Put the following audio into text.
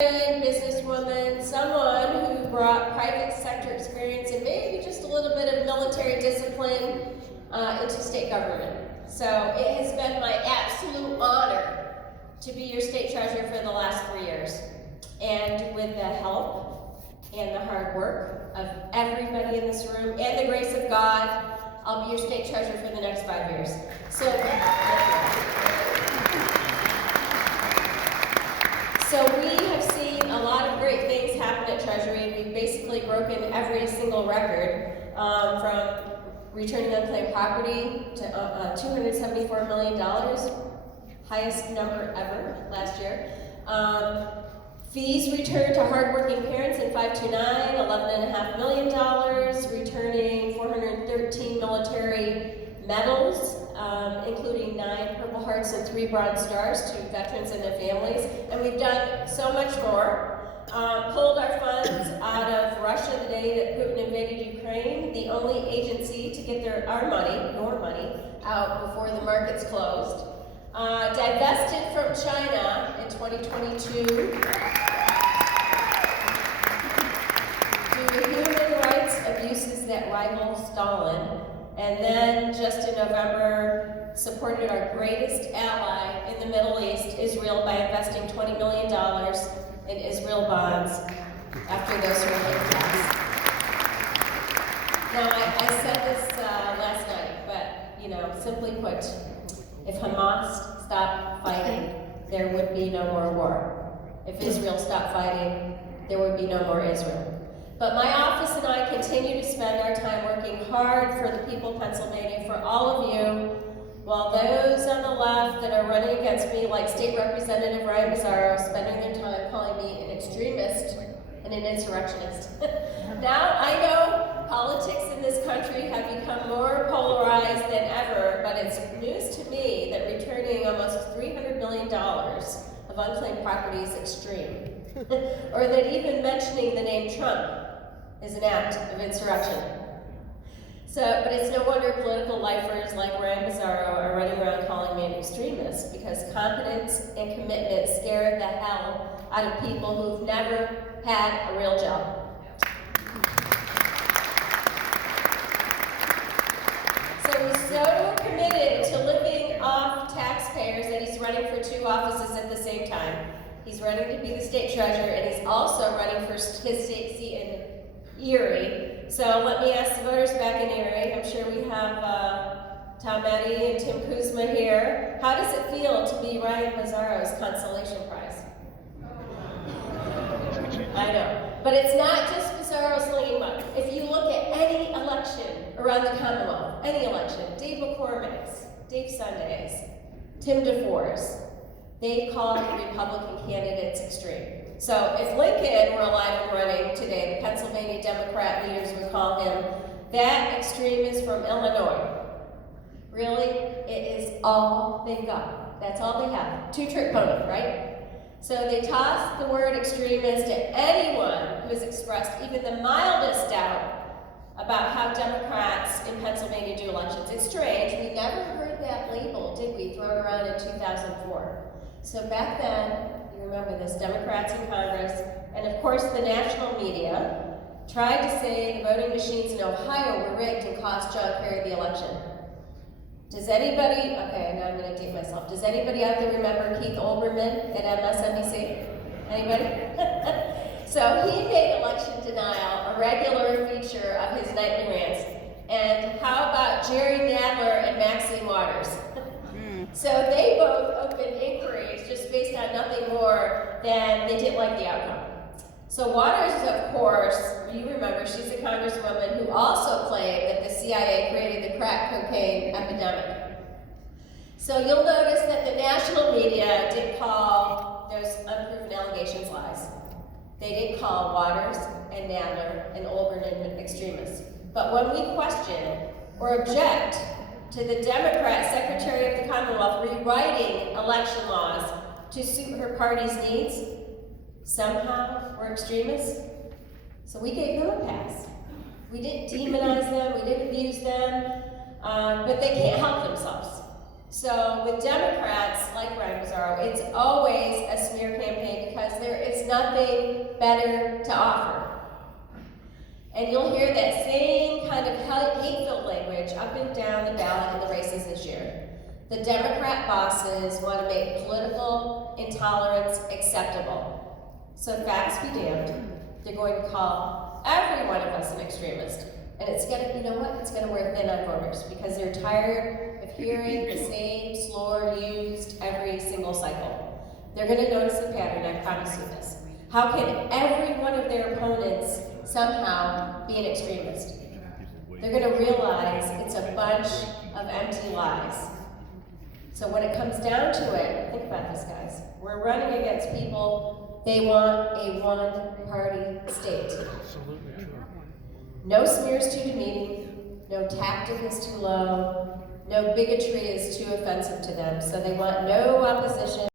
Businesswoman, someone who brought private sector experience and maybe just a little bit of military discipline into state government. So it has been my absolute honor to be your state treasurer for the last 3 years. And with the help and the hard work of everybody in this room and the grace of God, I'll be your state treasurer for the next 5 years. So we have seen a lot of great things happen at Treasury. We've basically broken every single record, from returning unclaimed property to $274 million, highest number ever last year. Fees returned to hardworking parents in 529, $11.5 million, returning 413 military medals, including 9 Purple Hearts and 3 Bronze Stars to veterans and their families. And we've done so much more. Pulled our funds out of Russia the day that Putin invaded Ukraine, the only agency to get your money, out before the markets closed. Divested from China in 2022 due to human rights abuses that rival Stalin. And then just in November, supported our greatest ally in the Middle East, Israel, by investing $20 million in Israel bonds after those surrender attacks. Now, I said this last night, but simply put, if Hamas stopped fighting, there would be no more war. If Israel stopped fighting, there would be no more Israel. But my office and I continue to spend our time working hard for the people of Pennsylvania, for all of you, while those on the left that are running against me, like State Representative Ryan Mazzaro, spending their time calling me an extremist and an insurrectionist. Now, I know politics in this country have become more polarized than ever, but it's news to me that returning almost $300 million of unclaimed property is extreme. Or that even mentioning the name Trump is an act of insurrection. But it's no wonder political lifers like Ryan Mazzaro are running around calling me an extremist, because competence and commitment scare the hell out of people who've never had a real job. So he's so committed to living off taxpayers that he's running for 2 offices at the same time. He's running to be the state treasurer, and he's also running for his state seat in Erie. So let me ask the voters back in Erie. I'm sure we have Tom Eddy and Tim Kuzma here. How does it feel to be Ryan Mazzaro's consolation prize? I know. But it's not just Mazzaro slinging money. If you look at any election around the Commonwealth, any election, Dave McCormick's, Dave Sunday's, Tim DeForest, they call the Republican candidates extreme. So if Lincoln were alive and running today, the Pennsylvania Democrat leaders would call him that extremist from Illinois. Really, it is all they've got. That's all they have. 2-trick pony, right? So they toss the word extremist at anyone who has expressed even the mildest doubt about how Democrats in Pennsylvania do elections. It's strange, we never heard that label, did we, thrown around in 2004. So back then, you remember this, Democrats in Congress, and of course the national media, tried to say the voting machines in Ohio were rigged and cost John Kerry the election. Does anybody, okay, now I'm going to date myself. Does anybody out there remember Keith Olbermann at MSNBC? Anybody? So he made election denial a regular feature of his nightly rants. And how about Jerry Nadler and Maxine Waters? So they both opened inquiries just based on nothing more than they didn't like the outcome. So Waters, of course, you remember, she's a congresswoman who also claimed that the CIA created the crack cocaine epidemic. So you'll notice that the national media didn't call those unproven allegations lies. They didn't call Waters and Nadler and Olbermann extremists. But when we question or object to the Democrat Secretary of the Commonwealth rewriting election laws to suit her party's needs, somehow we're extremists. So we gave them a pass. We didn't demonize them, we didn't abuse them, but they can't help themselves. So with Democrats like Brian Mazzaro, it's always a smear campaign because there is nothing better to offer. And you'll hear that same kind of hate-filled language up and down the ballot in the races this year. The Democrat bosses want to make political intolerance acceptable. So facts be damned, they're going to call every one of us an extremist. And it's gonna, you know what, it's gonna wear thin on voters because they're tired of hearing the same slur used every single cycle. They're gonna notice the pattern, I promise you this. How can every one of their opponents somehow be an extremist? They're gonna realize it's a bunch of empty lies. So when it comes down to it, think about this, guys. We're running against people, they want a one-party state. Absolutely true. No smears too demeaning, no tactic is too low, no bigotry is too offensive to them, so they want no opposition.